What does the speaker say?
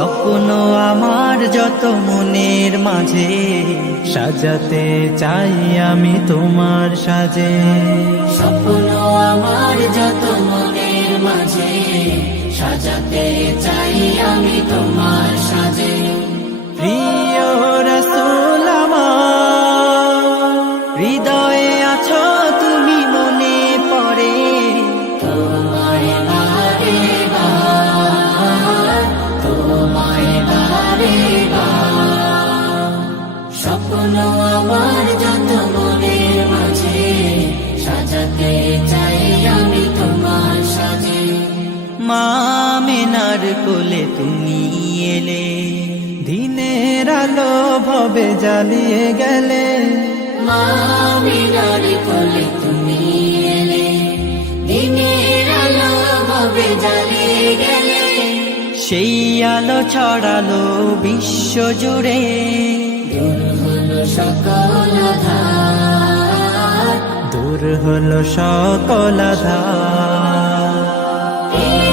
স্বপ্ন আমার যত মনের মাঝে সাজাতে চাই আমি তোমার সাজে। স্বপ্ন আমার যত মনের মাঝে সাজাতে চাই আমি তোমার সাজে। প্রিয় রাসূল আমার, হৃদয়ে আছো তুমি মনে পড়ে তোমায় বারে বার, তোমায় বারে বার। স্বপ্ন আমার যত মনের মাঝে সাজাতে চাই আমি তোমার সাজে। মা আমিনার কোলে তুমি এলে, দিনের আলো ভবে জ্বালিয়ে গেলে। মা আমিনার কোলে তুমি এলে, দিনের আলো ভবে জ্বালিয়ে গেলে। সেই আলো ছড়ালো বিশ্ব জুড়ে, দূর হলো সকল আঁধার, দূর হলো সকল আঁধার। এই